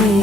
me.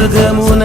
సగమున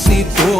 se for.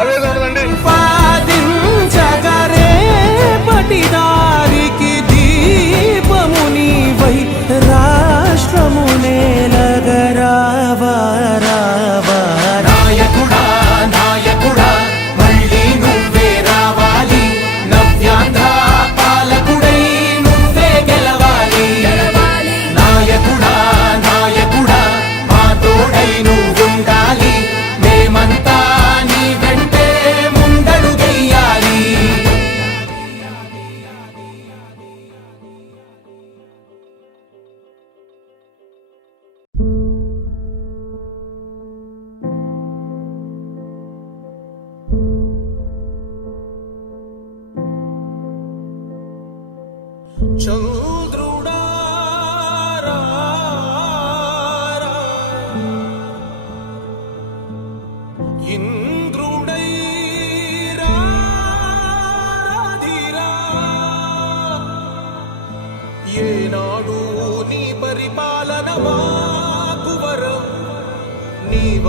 ありがとう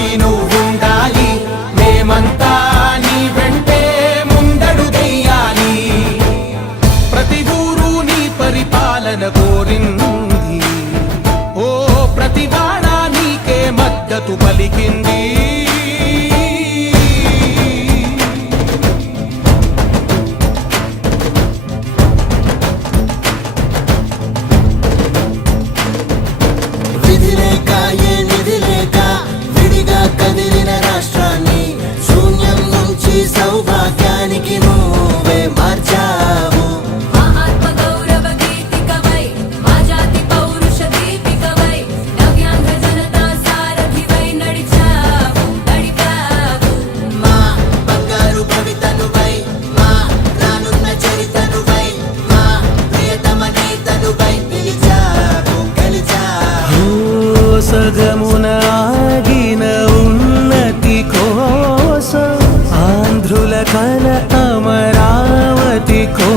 I know మన అమరావతి కో